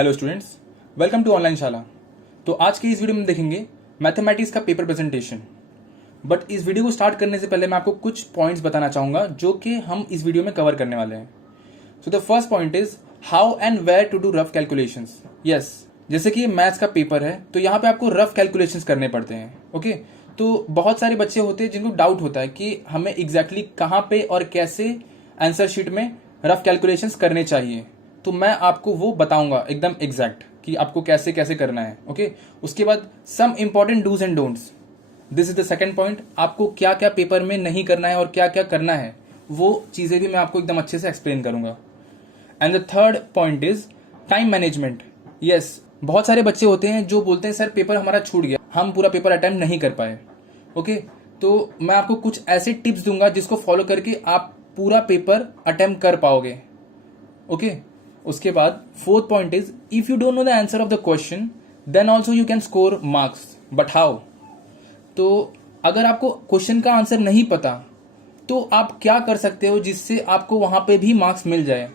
Hello students, welcome to online शाला। तो आज के इस वीडियो में देखेंगे मैथमेटिक्स का पेपर प्रेजेंटेशन। बट इस वीडियो को स्टार्ट करने से पहले मैं आपको कुछ पॉइंट्स बताना चाहूँगा जो कि हम इस वीडियो में कवर करने वाले हैं। So the first point is how and where to do rough calculations. Yes, जैसे कि मैथ्स का पेपर है तो यहाँ पे आपको रफ कैलकुलेशंस करने पड़ते हैं। ओके, तो बहुत सारे बच्चे होते हैं जिनको डाउट होता है कि हमें एग्जैक्टली कहाँ पे और कैसे आंसर शीट में रफ कैलकुलेशंस करने चाहिए। तो मैं आपको वो बताऊंगा एकदम एग्जैक्ट कि आपको कैसे कैसे करना है। ओके, उसके बाद some important dos and don'ts. This is the second point, आपको क्या क्या पेपर में नहीं करना है और क्या क्या करना है वो चीजें भी मैं आपको एकदम अच्छे से एक्सप्लेन करूंगा। And the third point is time management. Yes, बहुत सारे बच्चे होते हैं जो बोलते हैं सर पेपर हमारा छूट गया, हम पूरा पेपर अटेम्प्ट नहीं कर पाए। ओके, तो मैं आपको कुछ ऐसे टिप्स दूंगा जिसको फॉलो करके आप पूरा पेपर अटेम्प्ट कर पाओगे। ओके, उसके बाद fourth point is if you don't know the answer of the question then also you can score marks, but how. तो अगर आपको क्वेश्चन का आंसर नहीं पता तो आप क्या कर सकते हो जिससे आपको वहां पे भी मार्क्स मिल जाए,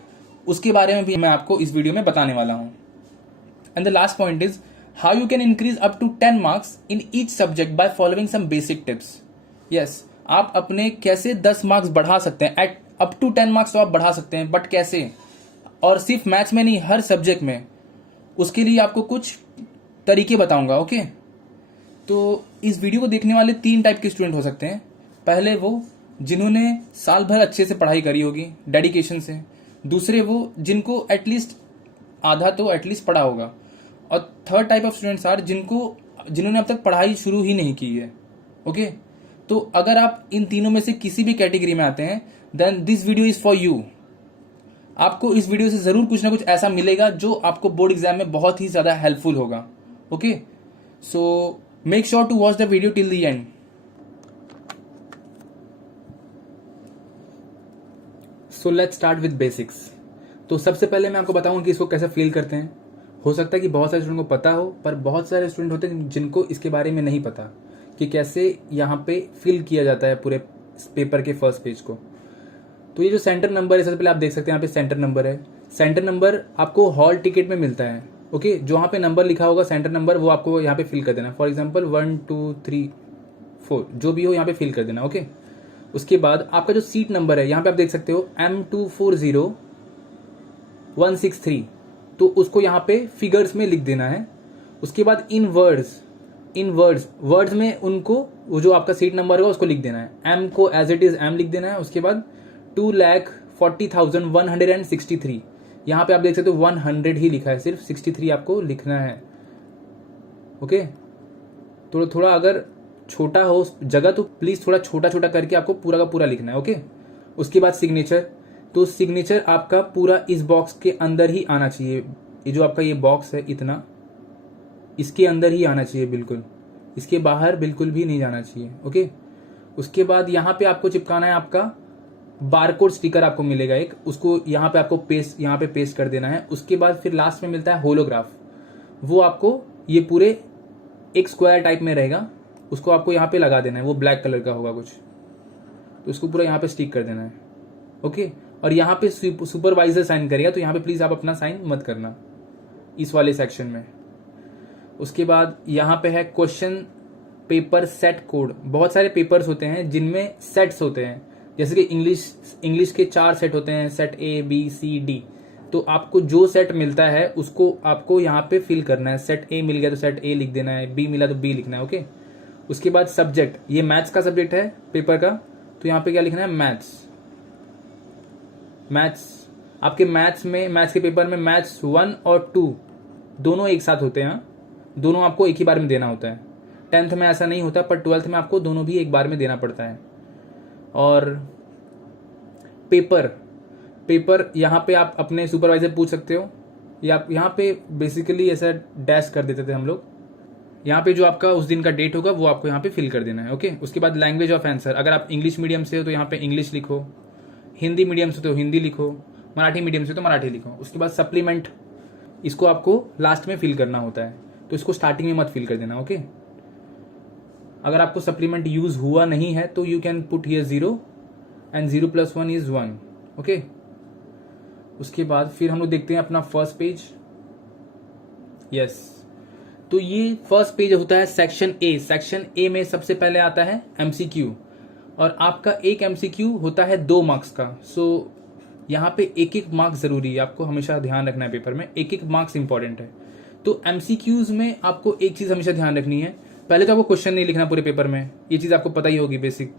उसके बारे में भी मैं आपको इस वीडियो में बताने वाला हूं। And the last point is how you can increase up to 10 marks in each subject by following some basic tips. Yes, आप अपने कैसे 10 मार्क्स बढ़ा सकते हैं, एट अप टू 10 मार्क्स तो आप बढ़ा सकते हैं, बट कैसे, और सिर्फ मैथ्स में नहीं हर सब्जेक्ट में, उसके लिए आपको कुछ तरीके बताऊंगा। ओके, तो इस वीडियो को देखने वाले 3 टाइप के स्टूडेंट हो सकते हैं। पहले वो जिन्होंने साल भर अच्छे से पढ़ाई करी होगी डेडिकेशन से, दूसरे वो जिनको एटलीस्ट आधा तो एटलीस्ट पढ़ा होगा, और third type of students are जिन्होंने अब तक पढ़ाई शुरू ही नहीं की है। ओके, तो अगर आप इन तीनों में से किसी भी कैटेगरी में आते हैं then this video is for you. आपको इस वीडियो से जरूर कुछ ना कुछ ऐसा मिलेगा जो आपको बोर्ड एग्जाम में बहुत ही ज्यादा हेल्पफुल होगा। Okay, so make sure to watch the video till the end. So let's start with basics. तो सबसे पहले मैं आपको बताऊंगा कि इसको कैसे फील करते हैं। हो सकता है कि बहुत सारे स्टूडेंट को पता हो, पर बहुत सारे स्टूडेंट होते हैं जिनको इसके बारे में नहीं पता कि कैसे यहाँ पे फिल किया जाता है पूरे पेपर के फर्स्ट पेज को। तो ये जो सेंटर नंबर है, सबसे पहले आप देख सकते हैं यहाँ पे सेंटर नंबर है। सेंटर नंबर आपको हॉल टिकट में मिलता है। ओके, जो यहाँ पे नंबर लिखा होगा सेंटर नंबर वो आपको यहाँ पे फिल कर देना। फॉर एग्जांपल 1 2 3 4 जो भी हो यहाँ पे फिल कर देना। ओके, उसके बाद आपका जो सीट नंबर है यहाँ पे आप देख सकते हो M240163, तो उसको यहाँ पे फिगर्स में लिख देना है। उसके बाद इन वर्ड्स में उनको वो जो आपका सीट नंबर होगा उसको लिख देना है। M को एज इट इज M लिख देना है। उसके बाद 2,40,163, यहाँ पे आप देख सकते हो 100 ही लिखा है, सिर्फ 63 आपको लिखना है। ओके, तो थोड़ा अगर छोटा हो जगह तो प्लीज थोड़ा छोटा छोटा करके आपको पूरा का पूरा लिखना है। ओके, उसके बाद सिग्नेचर, तो सिग्नेचर आपका पूरा इस बॉक्स के अंदर ही आना चाहिए। ये जो आपका ये बॉक्स है इतना, इसके अंदर ही आना चाहिए बिल्कुल, इसके बाहर बिल्कुल भी नहीं जाना चाहिए। ओके, उसके बाद यहाँ पे आपको चिपकाना है आपका बारकोड स्टिकर आपको मिलेगा एक, उसको यहाँ पे आपको पेस्ट कर देना है। उसके बाद फिर लास्ट में मिलता है होलोग्राफ, वो आपको ये पूरे एक स्क्वायर टाइप में रहेगा, उसको आपको यहाँ पे लगा देना है। वो ब्लैक कलर का होगा कुछ, तो इसको पूरा यहाँ पे स्टिक कर देना है। ओके, और यहाँ पे सुपरवाइजर साइन करेगा, तो यहाँ पे प्लीज आप अपना साइन मत करना इस वाले सेक्शन में। उसके बाद यहाँ पे है क्वेश्चन पेपर सेट कोड। बहुत सारे पेपर्स होते हैं जिनमें सेट्स होते हैं, जैसे कि इंग्लिश के 4 सेट होते हैं, set A B C D। तो आपको जो सेट मिलता है उसको आपको यहाँ पे फिल करना है। सेट A मिल गया तो सेट A लिख देना है, B मिला तो B लिखना है। ओके, उसके बाद सब्जेक्ट, ये मैथ्स का सब्जेक्ट है पेपर का, तो यहाँ पे क्या लिखना है मैथ्स। आपके मैथ्स के पेपर में मैथ्स 1 और 2 दोनों एक साथ होते हैं, दोनों आपको एक ही बार में देना होता है। 10th में ऐसा नहीं होता, पर 12th में आपको दोनों भी एक बार में देना पड़ता है। और पेपर यहाँ पे आप अपने सुपरवाइजर पूछ सकते हो, या यहाँ पे बेसिकली ऐसा डैश कर देते थे हम लोग। यहाँ पे जो आपका उस दिन का डेट होगा वो आपको यहाँ पे फिल कर देना है। ओके, उसके बाद लैंग्वेज ऑफ आंसर, अगर आप इंग्लिश मीडियम से हो तो यहाँ पे इंग्लिश लिखो, हिंदी मीडियम से तो हिंदी लिखो, मराठी मीडियम से तो मराठी लिखो। उसके बाद सप्लीमेंट, इसको आपको लास्ट में फिल करना होता है, तो इसको स्टार्टिंग में मत फिल कर देना। ओके, अगर आपको सप्लीमेंट यूज हुआ नहीं है तो you can put here 0 and 0 + 1 = 1। Okay, उसके बाद फिर हम लोग देखते हैं अपना फर्स्ट पेज। यस। तो ये फर्स्ट पेज होता है सेक्शन ए। सेक्शन ए में सबसे पहले आता है एमसीक्यू, और आपका एक एमसीक्यू होता है 2 मार्क्स का। सो यहाँ पे एक एक मार्क्स जरूरी है, आपको हमेशा ध्यान रखना है, पेपर में एक एक मार्क्स इंपॉर्टेंट है। तो एमसीक्यूज में आपको एक चीज हमेशा ध्यान रखनी है, पहले तो आपको क्वेश्चन नहीं लिखना पूरे पेपर में, ये चीज आपको पता ही होगी बेसिक,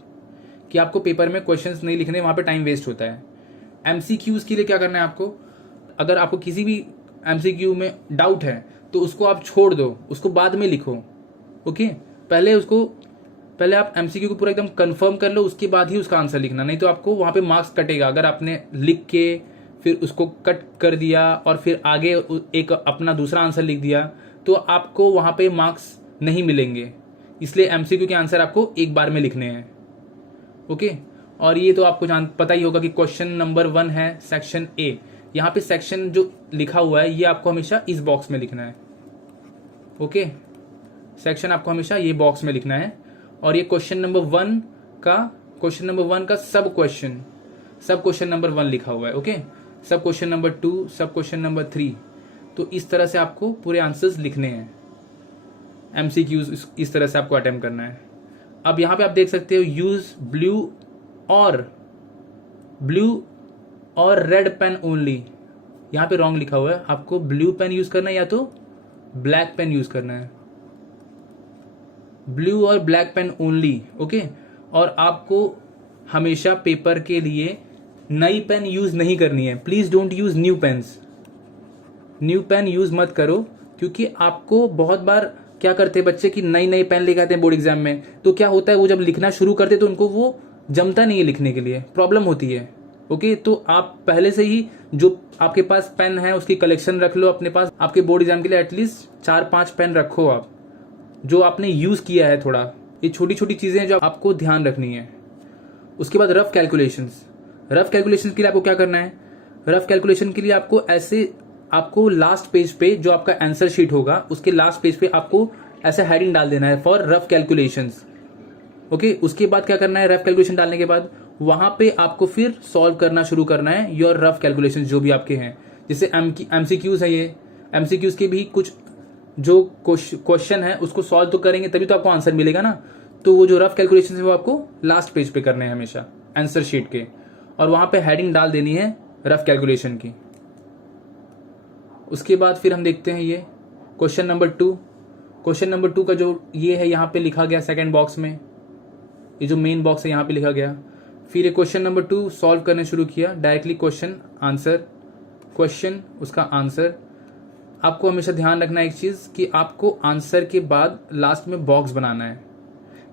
कि आपको पेपर में क्वेश्चंस नहीं लिखने, वहां पे टाइम वेस्ट होता है। एमसीक्यूज के लिए क्या करना है आपको, अगर आपको किसी भी एमसीक्यू में डाउट है तो उसको आप छोड़ दो, उसको बाद में लिखो। ओके, पहले आप एमसीक्यू को पूरा एकदम कंफर्म कर लो, उसके बाद ही उसका आंसर लिखना, नहीं तो आपको वहां पे मार्क्स कटेगा। अगर आपने लिख के फिर उसको कट कर दिया और फिर आगे एक अपना दूसरा आंसर लिख दिया तो आपको वहां पे मार्क्स नहीं मिलेंगे। इसलिए एमसीक्यू के आंसर आपको एक बार में लिखने हैं। ओके, और ये तो आपको पता ही होगा कि क्वेश्चन नंबर 1 है सेक्शन ए। यहाँ पे सेक्शन जो लिखा हुआ है ये आपको हमेशा इस बॉक्स में लिखना है। ओके, सेक्शन आपको हमेशा ये बॉक्स में लिखना है। और ये क्वेश्चन नंबर 1 का सब क्वेश्चन नंबर 1 लिखा हुआ है। ओके, सब क्वेश्चन नंबर 2, सब क्वेश्चन नंबर 3। तो इस तरह से आपको पूरे आंसर्स लिखने हैं। एमसीक्यूज इस तरह से आपको अटेम्प्ट करना है। अब यहाँ पे आप देख सकते हो यूज ब्लू और रेड पेन ओनली। यहाँ पे रॉन्ग लिखा हुआ है, आपको ब्लू पेन यूज करना है या तो ब्लैक पेन यूज करना है। ब्लू और ब्लैक पेन ओनली। ओके, और आपको हमेशा पेपर के लिए नई पेन यूज नहीं करनी है। Please don't use new pens, new pen use मत करो, क्योंकि आपको बहुत बार क्या करते हैं बच्चे कि नई पेन लेके आते हैं बोर्ड एग्जाम में, तो क्या होता है वो जब लिखना शुरू करते तो उनको वो जमता नहीं है, लिखने के लिए प्रॉब्लम होती है। ओके, तो आप पहले से ही जो आपके पास पेन है उसकी कलेक्शन रख लो अपने पास। आपके बोर्ड एग्जाम के लिए एटलीस्ट 4-5 पेन रखो आप, जो आपने यूज किया है थोड़ा। ये छोटी छोटी चीजें जो आपको ध्यान रखनी है। उसके बाद रफ कैलकुलेशंस के लिए आपको क्या करना है, रफ कैलकुलेशन के लिए आपको लास्ट पेज पे जो आपका आंसर शीट होगा उसके लास्ट पेज पे आपको ऐसा हेडिंग डाल देना है फॉर रफ कैलकुलेशंस। ओके, उसके बाद क्या करना है, रफ कैलकुलेशन डालने के बाद वहां पे आपको फिर सॉल्व करना शुरू करना है योर रफ कैलकुलेशंस जो भी आपके हैं। जैसे एमसीक्यूज है, ये एमसीक्यूज के भी कुछ जो क्वेश्चन है उसको सॉल्व तो करेंगे तभी तो आपको आंसर मिलेगा ना। तो वो जो रफ कैलकुलेशन है वो आपको लास्ट पेज पे करने हैं हमेशा आंसर शीट के, और वहां पे हेडिंग डाल देनी है रफ कैलकुलेशन की। उसके बाद फिर हम देखते हैं ये क्वेश्चन नंबर 2 का जो ये है यहाँ पे लिखा गया सेकंड बॉक्स में, ये जो मेन बॉक्स है यहाँ पे लिखा गया। फिर ये क्वेश्चन नंबर 2 सॉल्व करने शुरू किया, डायरेक्टली क्वेश्चन उसका आंसर। आपको हमेशा ध्यान रखना है एक चीज कि आपको आंसर के बाद लास्ट में बॉक्स बनाना है।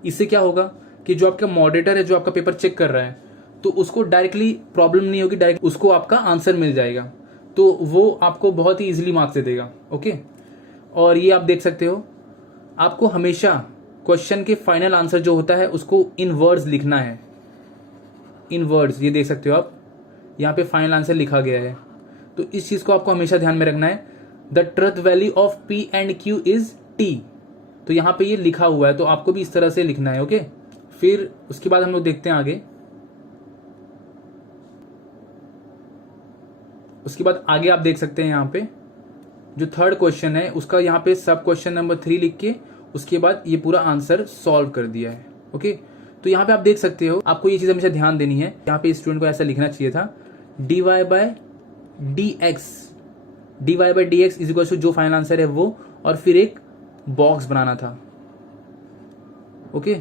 इससे क्या होगा कि जो आपका मॉडरेटर है जो आपका पेपर चेक कर रहा है तो उसको डायरेक्टली प्रॉब्लम नहीं होगी, डायरेक्ट उसको आपका आंसर मिल जाएगा, तो वो आपको बहुत ही इजीली मार्क्स दे देगा। ओके, और ये आप देख सकते हो आपको हमेशा क्वेश्चन के फाइनल आंसर जो होता है उसको इन वर्ड्स लिखना है। इन वर्ड्स ये देख सकते हो आप, यहाँ पे फाइनल आंसर लिखा गया है। तो इस चीज को आपको हमेशा ध्यान में रखना है। The truth value of P and Q is T। तो यहाँ पे ये लिखा हुआ है तो आपको भी इस तरह से लिखना है। ओके, फिर उसके बाद हम लोग देखते हैं आगे। उसके बाद आगे आप देख सकते हैं यहाँ पे जो थर्ड क्वेश्चन है उसका यहाँ पे सब क्वेश्चन नंबर 3 लिख के उसके बाद ये पूरा आंसर सॉल्व कर दिया है। ओके, तो यहाँ पे आप देख सकते हो, आपको ये चीज हमेशा ध्यान देनी है। यहाँ पे स्टूडेंट को ऐसा लिखना चाहिए था dy by dx is equal to जो फाइनल आंसर है वो, और फिर एक बॉक्स बनाना था। ओके,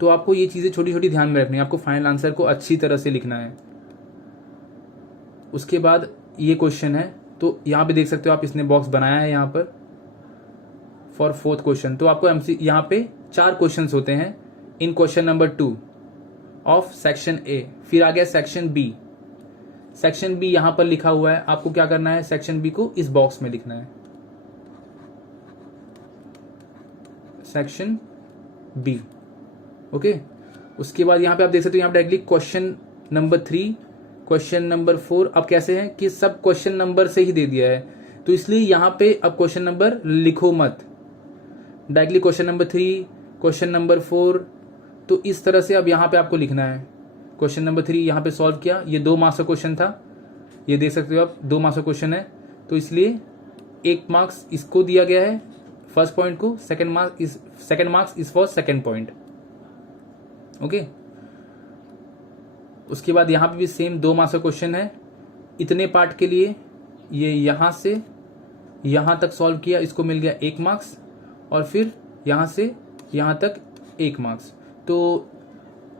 तो आपको ये चीजें छोटी छोटी ध्यान में रखनी है, आपको फाइनल आंसर को अच्छी तरह से लिखना है। उसके बाद ये क्वेश्चन है, तो यहाँ पे देख सकते हो आप, इसने बॉक्स बनाया है यहाँ पर फॉर फोर्थ क्वेश्चन। तो आपको यहाँ पे 4 क्वेश्चंस होते हैं in question number 2 of section A. फिर आ गया सेक्शन बी। सेक्शन बी यहां पर लिखा हुआ है, आपको क्या करना है, सेक्शन बी को इस बॉक्स में लिखना है, सेक्शन बी। ओके, उसके बाद यहां पे आप देख सकते हो यहाँ पे directly question number 3, question number 4। अब कैसे है कि सब क्वेश्चन नंबर से ही दे दिया है, तो इसलिए यहां पे अब क्वेश्चन नंबर लिखो मत, directly question number 3, question number 4। तो इस तरह से अब यहाँ पे आपको लिखना है। क्वेश्चन नंबर 3 यहाँ पे सॉल्व किया, ये 2 मार्क्स का क्वेश्चन था, ये देख सकते हो आप 2 मार्क्स का क्वेश्चन है, तो इसलिए 1 मार्क्स इसको दिया गया है फर्स्ट पॉइंट को, second marks is for second point. Okay, उसके बाद यहाँ पे भी सेम 2 मार्क्स का क्वेश्चन है इतने पार्ट के लिए। ये यहाँ से यहाँ तक सॉल्व किया, इसको मिल गया 1 मार्क्स, और फिर यहाँ से यहाँ तक 1 मार्क्स। तो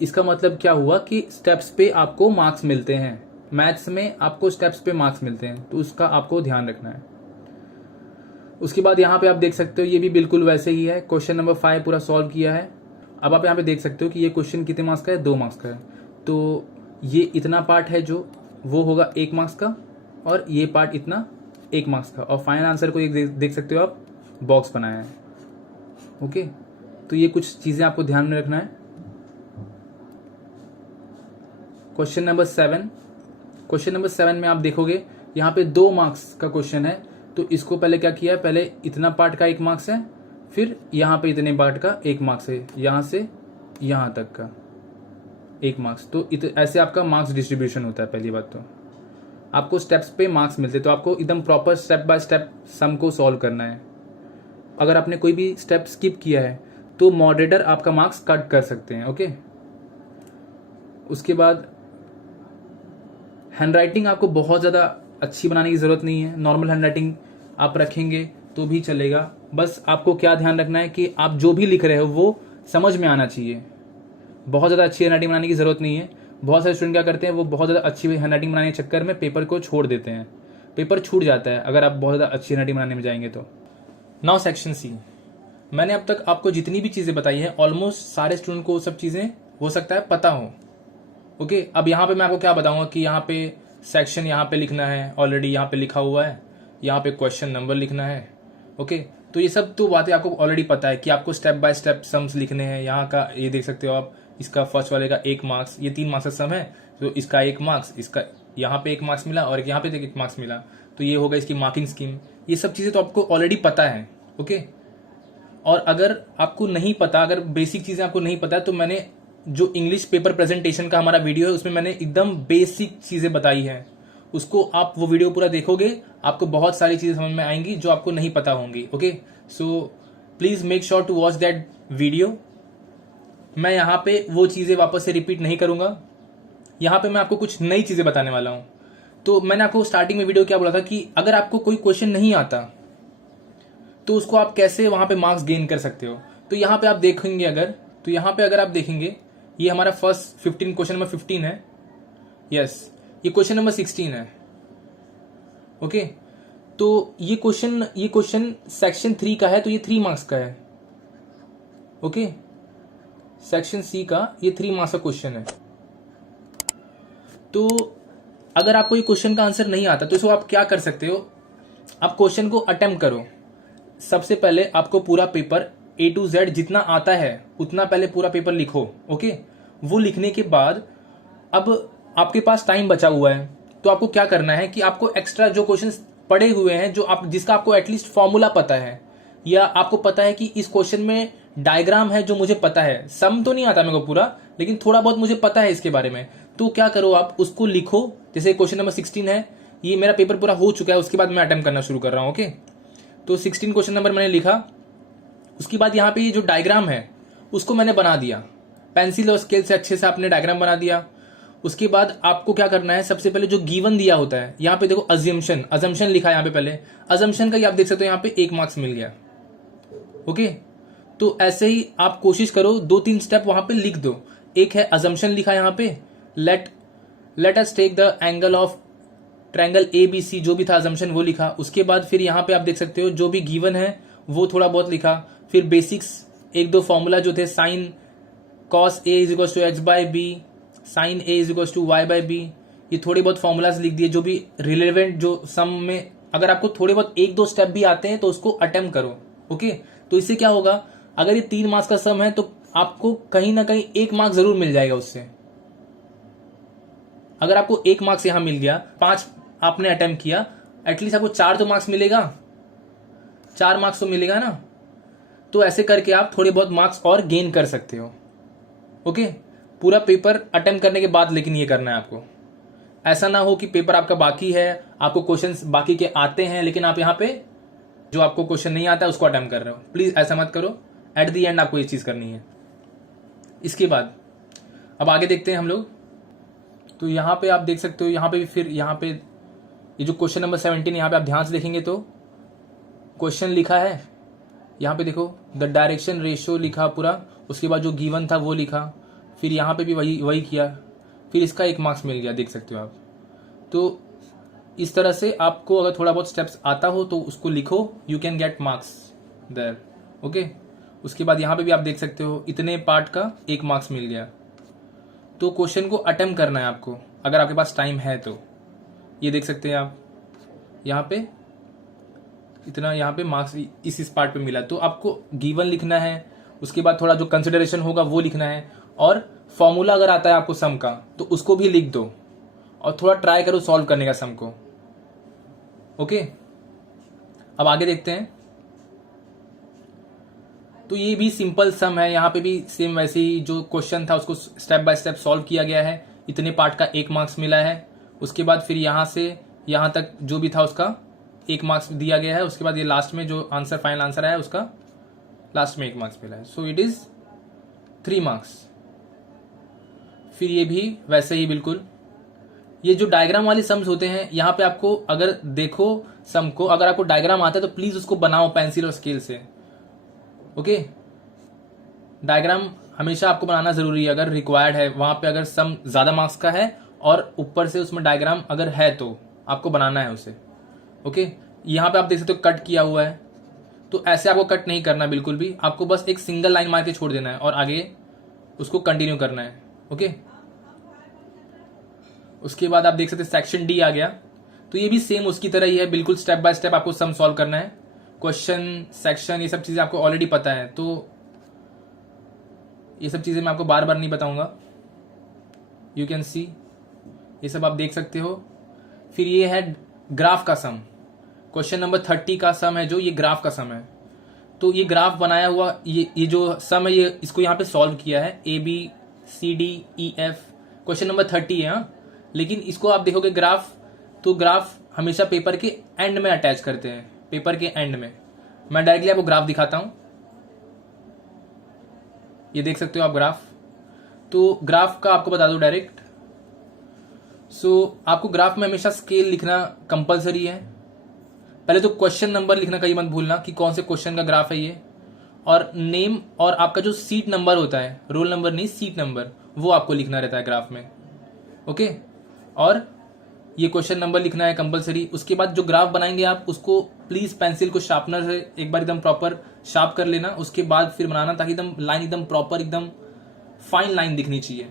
इसका मतलब क्या हुआ कि स्टेप्स पे आपको मार्क्स मिलते हैं, मैथ्स में आपको स्टेप्स पे मार्क्स मिलते हैं, तो उसका आपको ध्यान रखना है। उसके बाद यहाँ पे आप देख सकते हो ये भी बिल्कुल वैसे ही है। क्वेश्चन नंबर 5 पूरा सॉल्व किया है। अब आप यहाँ पे देख सकते हो कि ये क्वेश्चन कितने मार्क्स का है, 2 मार्क्स का है। तो ये इतना पार्ट है जो वो होगा 1 मार्क्स का, और ये पार्ट इतना 1 मार्क्स का, और फाइनल आंसर को एक देख सकते हो आप बॉक्स बनाया है। ओके, तो ये कुछ चीजें आपको ध्यान में रखना है। क्वेश्चन नंबर 7 में आप देखोगे यहाँ पे 2 मार्क्स का क्वेश्चन है। तो इसको पहले क्या किया है, पहले इतना पार्ट का 1 मार्क्स है, फिर यहाँ पे इतने पार्ट का 1 मार्क्स है, यहाँ से यहाँ तक का 1 मार्क्स। तो ऐसे आपका मार्क्स डिस्ट्रीब्यूशन होता है। पहली बात तो आपको स्टेप्स पे मार्क्स मिलते हैं, तो आपको एकदम प्रॉपर स्टेप बाय स्टेप सम को सॉल्व करना है। अगर आपने कोई भी स्टेप स्किप किया है तो मॉडरेटर आपका मार्क्स कट कर सकते हैं। ओके, उसके बाद हैंडराइटिंग आपको बहुत ज़्यादा अच्छी बनाने की ज़रूरत नहीं है, नॉर्मल हैंडराइटिंग आप रखेंगे तो भी चलेगा। बस आपको क्या ध्यान रखना है कि आप जो भी लिख रहे हो वो समझ में आना चाहिए। बहुत ज़्यादा अच्छी हैंडराइटिंग बनाने की ज़रूरत नहीं है। बहुत सारे स्टूडेंट क्या करते हैं, वो बहुत ज़्यादा अच्छी हैंडराइटिंग बनाने के चक्कर में पेपर को छोड़ देते हैं, पेपर छूट जाता है अगर आप बहुत ज़्यादा अच्छी हैंडराइटिंग बनाने में जाएंगे तो। नाउ सेक्शन सी, मैंने अब तक आपको जितनी भी चीज़ें बताई हैं ऑलमोस्ट सारे स्टूडेंट को सब चीज़ें हो सकता है पता हो। ओके, अब यहाँ पे मैं आपको क्या बताऊंगा कि यहाँ पे सेक्शन यहाँ पे लिखना है, ऑलरेडी यहाँ पे लिखा हुआ है, यहाँ पे क्वेश्चन नंबर लिखना है। ओके, तो ये सब तो बातें आपको ऑलरेडी पता है कि आपको स्टेप बाय स्टेप सम्स लिखने हैं। यहाँ का ये देख सकते हो आप, इसका फर्स्ट वाले का 1 मार्क्स, ये 3 मार्क्स का सम है, तो इसका 1 मार्क्स, इसका यहाँ पे 1 मार्क्स मिला और यहाँ पे 1 मार्क्स मिला, तो ये होगा इसकी मार्किंग स्कीम। ये सब चीज़ें तो आपको ऑलरेडी पता है। ओके, और अगर आपको नहीं पता, अगर बेसिक चीज़ें आपको नहीं पता, तो मैंने जो इंग्लिश पेपर प्रेजेंटेशन का हमारा वीडियो है उसमें मैंने एकदम बेसिक चीज़ें बताई हैं, उसको आप वो वीडियो पूरा देखोगे, आपको बहुत सारी चीज़ें समझ में आएंगी जो आपको नहीं पता होंगी। Okay, so please make sure to watch that video. मैं यहाँ पे वो चीज़ें वापस से रिपीट नहीं करूँगा, यहाँ पे मैं आपको कुछ नई चीज़ें बताने वाला हूँ। तो मैंने आपको स्टार्टिंग में वीडियो क्या बोला था कि अगर आपको कोई क्वेश्चन नहीं आता तो उसको आप कैसे वहाँ पे मार्क्स गेन कर सकते हो। तो यहाँ पे आप देखेंगे अगर, तो यहाँ पे अगर आप देखेंगे, ये हमारा फर्स्ट 15 क्वेश्चन नंबर 15 है। यस, ये क्वेश्चन नंबर 16 है। ओके, तो ये क्वेश्चन सेक्शन 3 का है, तो ये 3 मार्क्स का है। ओके, सेक्शन सी का ये 3 मार्क्स का क्वेश्चन है। तो अगर आपको ये क्वेश्चन का आंसर नहीं आता तो इसको आप क्या कर सकते हो, आप क्वेश्चन को अटेम्प्ट करो। सबसे पहले आपको पूरा पेपर A to Z जितना आता है उतना पहले पूरा पेपर लिखो। ओके, वो लिखने के बाद अब आपके पास टाइम बचा हुआ है, तो आपको क्या करना है कि आपको एक्स्ट्रा जो क्वेश्चंस पड़े हुए हैं, जो आप जिसका आपको एटलीस्ट फॉर्मूला पता है, या आपको पता है कि इस क्वेश्चन में डायग्राम है जो मुझे पता है, सम तो नहीं आता मेरे को पूरा, लेकिन थोड़ा बहुत मुझे पता है इसके बारे में, तो क्या करो आप उसको लिखो। जैसे क्वेश्चन नंबर 16 है, ये मेरा पेपर पूरा हो चुका है, उसके बाद मैं अटेम्प्ट करना शुरू कर रहा हूँ। ओके, तो 16 क्वेश्चन नंबर मैंने लिखा, उसके बाद यहाँ पे ये जो डायग्राम है उसको मैंने बना दिया, पेंसिल और स्केल से अच्छे से आपने डायग्राम बना दिया। उसके बाद आपको क्या करना है, सबसे पहले जो गिवन दिया होता है, यहाँ पे देखो अजम्पशन लिखा है यहाँ पे, पहले अजम्पशन का ही आप देख सकते हो यहाँ पे 1 मार्क्स मिल गया। ओके, तो ऐसे ही आप कोशिश करो 2-3 स्टेप वहां पे लिख दो। एक है अजम्पशन लिखा यहाँ पे, let us take the angle of triangle ABC, जो भी था अजम्पशन वो लिखा। उसके बाद फिर यहाँ पे आप देख सकते हो जो भी गिवन है वो थोड़ा बहुत लिखा। फिर बेसिक्स 1-2 फॉर्मूला जो थे, sine cos A is equal to H by B, sine A is equal to Y by B, ये थोड़े बहुत फॉर्मूलाज लिख दिए जो भी रिलेवेंट, जो सम में अगर आपको थोड़े बहुत 1-2 स्टेप भी आते हैं तो उसको अटेम्प्ट करो। ओके, तो इससे क्या होगा, अगर ये 3 मार्क्स का सम है तो आपको कहीं ना कहीं 1 मार्क्स जरूर मिल जाएगा उससे। अगर आपको 1 मार्क्स यहां मिल गया, 5 आपने अटेम्प्ट किया, एटलीस्ट आपको 4 तो मार्क्स मिलेगा, 4 मार्क्स तो मिलेगा ना। तो ऐसे करके आप थोड़े बहुत मार्क्स और गेन कर सकते हो। ओके, पूरा पेपर अटेम्प्ट करने के बाद लेकिन ये करना है आपको। ऐसा ना हो कि पेपर आपका बाकी है, आपको क्वेश्चंस बाकी के आते हैं लेकिन आप यहाँ पे जो आपको क्वेश्चन नहीं आता है उसको अटेम्प्ट कर रहे हो। प्लीज ऐसा मत करो, एट दी एंड आपको ये चीज करनी है। इसके बाद अब आगे देखते हैं हम लोग। तो यहाँ पे आप देख सकते हो, यहाँ पे भी फिर यहाँ पे ये जो क्वेश्चन नंबर 17, यहाँ पे आप ध्यान से देखेंगे तो क्वेश्चन लिखा है, यहाँ पे देखो द डायरेक्शन रेशियो लिखा पूरा, उसके बाद जो गिवन था वो लिखा, फिर यहाँ पे भी वही किया, फिर इसका 1 मार्क्स मिल गया, देख सकते हो आप। तो इस तरह से आपको अगर थोड़ा बहुत स्टेप्स आता हो तो उसको लिखो, you can get marks there. Okay, उसके बाद यहाँ पे भी आप देख सकते हो इतने पार्ट का 1 मार्क्स मिल गया। तो क्वेश्चन को अटेम्प्ट करना है आपको, अगर आपके पास टाइम है तो। ये देख सकते हैं आप, यहाँ पे इतना यहाँ पे मार्क्स इस पार्ट पे मिला। तो आपको गिवन लिखना है, उसके बाद थोड़ा जो कंसिडरेशन होगा वो लिखना है, और फॉर्मूला अगर आता है आपको सम का तो उसको भी लिख दो, और थोड़ा ट्राई करो सॉल्व करने का सम को। ओके, अब आगे देखते हैं। तो ये भी सिंपल सम है, यहाँ पे भी सेम वैसे ही जो क्वेश्चन था उसको स्टेप बाय स्टेप सॉल्व किया गया है। इतने पार्ट का 1 मार्क्स मिला है। उसके बाद फिर यहाँ से यहाँ तक जो भी था उसका 1 मार्क्स दिया गया है। उसके बाद ये लास्ट में जो आंसर फाइनल आंसर है उसका लास्ट में 1 मार्क्स मिला है। So it is 3 marks. फिर ये भी वैसे ही बिल्कुल, ये जो डायग्राम वाले सम्स होते हैं, यहाँ पे आपको अगर देखो सम को, अगर आपको डायग्राम आता है तो प्लीज उसको बनाओ पेंसिल और स्केल से। ओके, डायग्राम हमेशा आपको बनाना जरूरी है अगर रिक्वायर्ड है। वहां पे अगर सम ज्यादा मार्क्स का है और ऊपर से उसमें डायग्राम अगर है तो आपको बनाना है उसे। ओके, यहाँ पे आप देख सकते हो कट किया हुआ है, तो ऐसे आपको कट नहीं करना बिल्कुल भी, आपको बस एक सिंगल लाइन मार के छोड़ देना है और आगे उसको कंटिन्यू करना है। ओके, उसके बाद आप देख सकते हैं सेक्शन डी आ गया। तो ये भी सेम उसकी तरह ही है, बिल्कुल स्टेप बाय स्टेप आपको सम सॉल्व करना है। क्वेश्चन, सेक्शन, ये सब चीजें आपको ऑलरेडी पता है, तो ये सब चीजें मैं आपको बार बार नहीं बताऊंगा। यू कैन सी, ये सब आप देख सकते हो। फिर ये है ग्राफ का सम, क्वेश्चन नंबर 30 का सम है जो ये ग्राफ का सम है। तो ये ग्राफ बनाया हुआ ये जो सम है, ये इसको यहाँ पे सॉल्व किया है, ABCDEF, क्वेश्चन नंबर 30 है। हाँ, लेकिन इसको आप देखोगे ग्राफ, तो ग्राफ हमेशा पेपर के एंड में अटैच करते हैं, पेपर के एंड में। मैं डायरेक्टली आपको ग्राफ दिखाता हूं, ये देख सकते हो आप ग्राफ। तो ग्राफ का आपको बता दो डायरेक्ट। आपको ग्राफ में हमेशा स्केल लिखना कंपलसरी है। पहले तो क्वेश्चन नंबर लिखना कहीं मत भूलना कि कौन से क्वेश्चन का ग्राफ है ये, और नेम और आपका जो सीट नंबर होता है, रोल नंबर नहीं सीट नंबर, वो आपको लिखना रहता है ग्राफ में। ओके, और ये क्वेश्चन नंबर लिखना है कंपलसरी। उसके बाद जो ग्राफ बनाएंगे आप उसको प्लीज पेंसिल को शार्पनर से एक बार एकदम प्रॉपर शार्प कर लेना, उसके बाद फिर बनाना, ताकि एकदम लाइन एकदम प्रॉपर एकदम फाइन लाइन दिखनी चाहिए।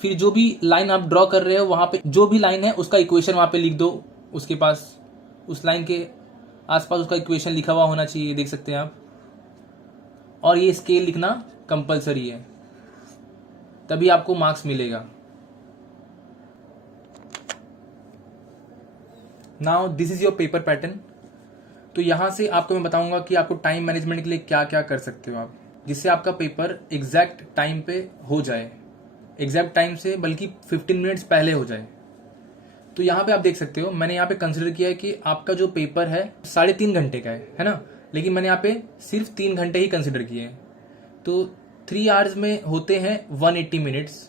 फिर जो भी लाइन आप ड्रॉ कर रहे हो वहां पे जो भी लाइन है उसका इक्वेशन वहां पे लिख दो, उसके पास उस लाइन के आसपास उसका इक्वेशन लिखा हुआ होना चाहिए, देख सकते हैं आप। और ये स्केल लिखना कंपलसरी है, तभी आपको मार्क्स मिलेगा। Now this is your paper pattern. तो यहां से आपको मैं बताऊंगा कि आपको टाइम मैनेजमेंट के लिए क्या क्या कर सकते हो आप, जिससे आपका पेपर एग्जैक्ट टाइम पे हो जाए, एग्जैक्ट टाइम से बल्कि 15 मिनट्स पहले हो जाए। तो यहाँ पे आप देख सकते हो, मैंने यहाँ पे कंसिडर किया है कि आपका जो पेपर है 3.5 घंटे का है ना, लेकिन मैंने यहाँ पे सिर्फ 3 घंटे ही कंसिडर किए हैं। तो 3 आवर्स में होते हैं 180 मिनट्स,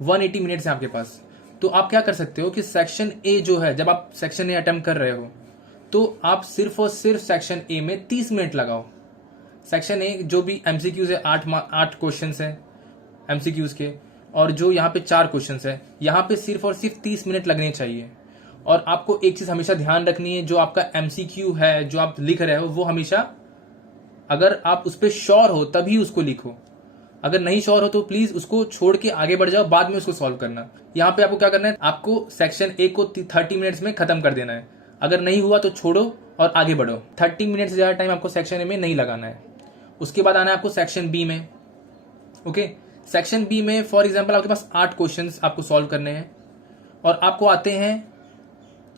180 मिनट्स है आपके पास। तो आप क्या कर सकते हो कि सेक्शन ए जो है, जब आप सेक्शन ए अटेम्प्ट कर रहे हो तो आप सिर्फ और सिर्फ सेक्शन ए में 30 मिनट लगाओ। सेक्शन ए जो भी एमसीक्यूज है, 8 क्वेश्चन है एमसीक्यूज के, और जो यहाँ पे 4 क्वेश्चन है, यहाँ पे सिर्फ और सिर्फ 30 मिनट लगने चाहिए। और आपको एक चीज हमेशा ध्यान रखनी है, जो आपका एमसीक्यू है जो आप लिख रहे हो वो हमेशा, अगर आप उस पर श्योर हो तभी उसको लिखो, अगर नहीं श्योर हो तो प्लीज उसको छोड़ के आगे बढ़ जाओ, बाद में उसको सॉल्व करना। यहाँ पे आपको क्या करना है, आपको सेक्शन ए को 30 मिनट्स में खत्म कर देना है। अगर नहीं हुआ तो छोड़ो और आगे बढ़ो। 30 मिनट से ज्यादा टाइम आपको सेक्शन ए में नहीं लगाना है। उसके बाद आना है आपको सेक्शन बी में। ओके, सेक्शन बी में फॉर एग्जाम्पल आपके पास 8 क्वेश्चन आपको सॉल्व करने हैं और आपको आते हैं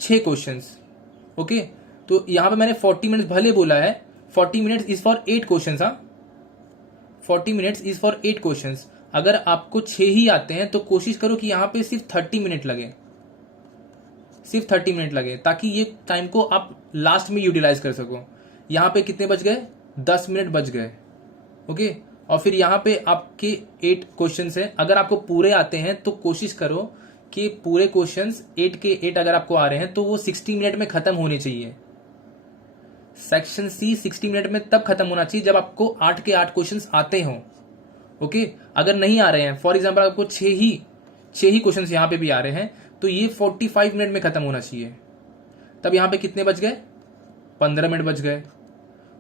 6 क्वेश्चन। ओके, तो यहाँ पे मैंने 40 मिनट्स भले बोला है, 40 minutes is for 8 question. 40 minutes is for 8 question. अगर आपको 6 ही आते हैं तो कोशिश करो कि यहाँ पे सिर्फ 30 मिनट लगे, सिर्फ 30 मिनट लगे, ताकि ये टाइम को आप लास्ट में यूटिलाइज कर सको। यहाँ पे कितने बच गए? 10 मिनट बच गए। ओके, और फिर यहाँ पे आपके 8 क्वेश्चन हैं। अगर आपको पूरे आते हैं तो कोशिश करो कि पूरे क्वेश्चंस 8 के 8 अगर आपको आ रहे हैं तो वो 60 मिनट में खत्म होने चाहिए। सेक्शन सी 60 मिनट में तब खत्म होना चाहिए जब आपको 8 के 8 क्वेश्चंस आते हों। ओके, अगर नहीं आ रहे हैं, फॉर एग्जाम्पल आपको 6 ही क्वेश्चंस यहाँ पे भी आ रहे हैं, तो ये 45 मिनट में खत्म होना चाहिए। तब यहाँ पे कितने बच गए? 15 मिनट बच गए।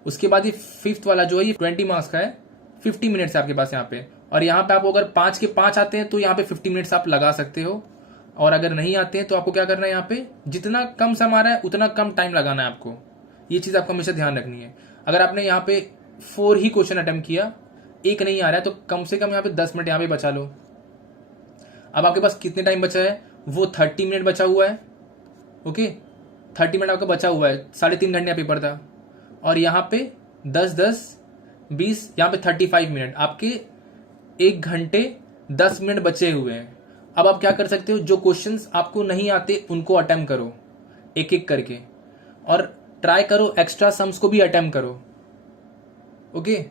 उसके बाद ये 5th वाला जो है ये 20 मार्क्स का है, 50 मिनट्स है आपके पास यहाँ पे। और यहाँ पे आपको अगर 5 के 5 आते हैं तो यहाँ पे 50 मिनट्स आप लगा सकते हो। और अगर नहीं आते हैं तो आपको क्या करना है, यहाँ पे जितना कम सम आ रहा है उतना कम टाइम लगाना है आपको। ये चीज आपको हमेशा ध्यान रखनी है। अगर आपने यहाँ पे 4 ही क्वेश्चन अटेम्प्ट किया, एक नहीं आ रहा है, तो कम से कम यहाँ पे 10 मिनट यहाँ पे बचा लो। अब आपके पास कितने टाइम बचा है? वो 30 मिनट बचा हुआ है। ओके, 30 मिनट आपका बचा हुआ है, 3.5 घंटे पेपर था। और यहाँ पे 10 10 20, यहाँ पे 35 मिनट, आपके 1 घंटे 10 मिनट बचे हुए हैं। अब आप क्या कर सकते हो, जो क्वेश्चंस आपको नहीं आते उनको अटेम्प्ट करो एक एक करके, और ट्राई करो एक्स्ट्रा सम्स को भी अटेम्प्ट करो। ओके,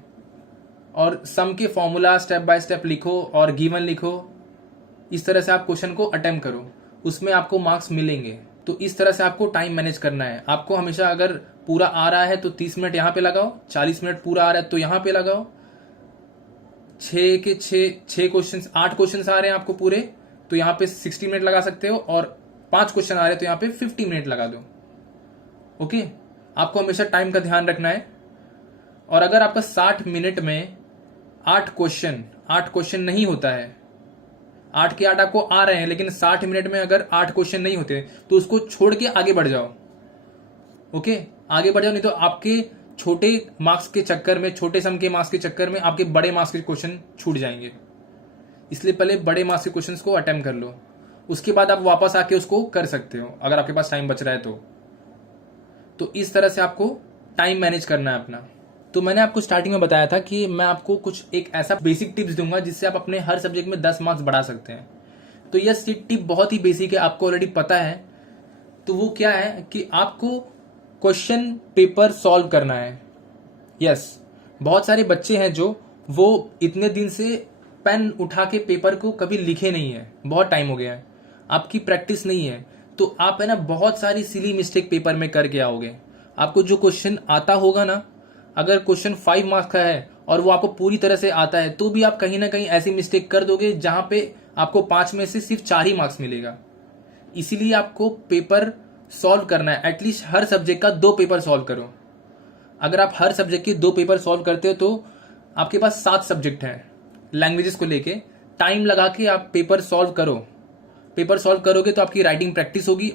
और सम के फॉर्मूला स्टेप बाय स्टेप लिखो और गिवन लिखो। इस तरह से आप क्वेश्चन को अटेम्प्ट करो, उसमें आपको मार्क्स मिलेंगे। तो इस तरह से आपको टाइम मैनेज करना है। आपको हमेशा अगर पूरा आ रहा है तो 30 मिनट यहाँ पे लगाओ, 40 मिनट पूरा आ रहा है तो यहाँ पे लगाओ। 6 के 6 क्वेश्चन, 8 क्वेश्चन आ रहे हैं आपको पूरे, तो यहाँ पे 60 मिनट लगा सकते हो। और 5 क्वेश्चन आ रहे हैं तो यहाँ पे 50 मिनट लगा दो। ओके, आपको हमेशा टाइम का ध्यान रखना है। और अगर आपका 60 मिनट में 8 क्वेश्चन नहीं होता है, 8 के 8 आपको आ रहे हैं, लेकिन 60 मिनट में अगर 8 क्वेश्चन नहीं होते तो उसको छोड़ के आगे बढ़ जाओ। ओके, आगे बढ़ जाओ, नहीं तो आपके छोटे मार्क्स के चक्कर में, छोटे सम के मार्क्स के चक्कर में आपके बड़े मार्क्स के क्वेश्चन छूट जाएंगे। इसलिए पहले बड़े मार्क्स के क्वेश्चंस को अटेम्प्ट कर लो, उसके बाद आप वापस आके उसको कर सकते हो अगर आपके पास टाइम बच रहा है तो इस तरह से आपको टाइम मैनेज करना है अपना। तो मैंने आपको स्टार्टिंग में बताया था कि मैं आपको कुछ एक ऐसा बेसिक टिप्स दूंगा जिससे आप अपने हर सब्जेक्ट में 10 मार्क्स बढ़ा सकते हैं। तो यह टिप बहुत ही बेसिक है, आपको ऑलरेडी पता है। तो वो क्या है कि आपको क्वेश्चन पेपर सॉल्व करना है। यस, बहुत सारे बच्चे हैं जो वो इतने दिन से पेन उठा के पेपर को कभी लिखे नहीं है, बहुत टाइम हो गया है, आपकी प्रैक्टिस नहीं है, तो आप है ना बहुत सारी सिली मिस्टेक पेपर में करके आओगे। आपको जो क्वेश्चन आता होगा ना, अगर क्वेश्चन 5 मार्क्स का है और वो आपको पूरी तरह से आता है, तो भी आप कहीं ना कहीं ऐसी मिस्टेक कर दोगे जहां पे आपको 5 में से सिर्फ 4 ही मार्क्स मिलेगा। इसीलिए आपको पेपर सॉल्व करना है। एटलीस्ट हर सब्जेक्ट का 2 पेपर सॉल्व करो। अगर आप हर सब्जेक्ट के 2 पेपर सॉल्व करते हो तो आपके पास 7 सब्जेक्ट हैं लैंग्वेजेस को लेके। टाइम लगा के आप पेपर सॉल्व करो। पेपर सॉल्व करोगे तो आपकी राइटिंग प्रैक्टिस होगी।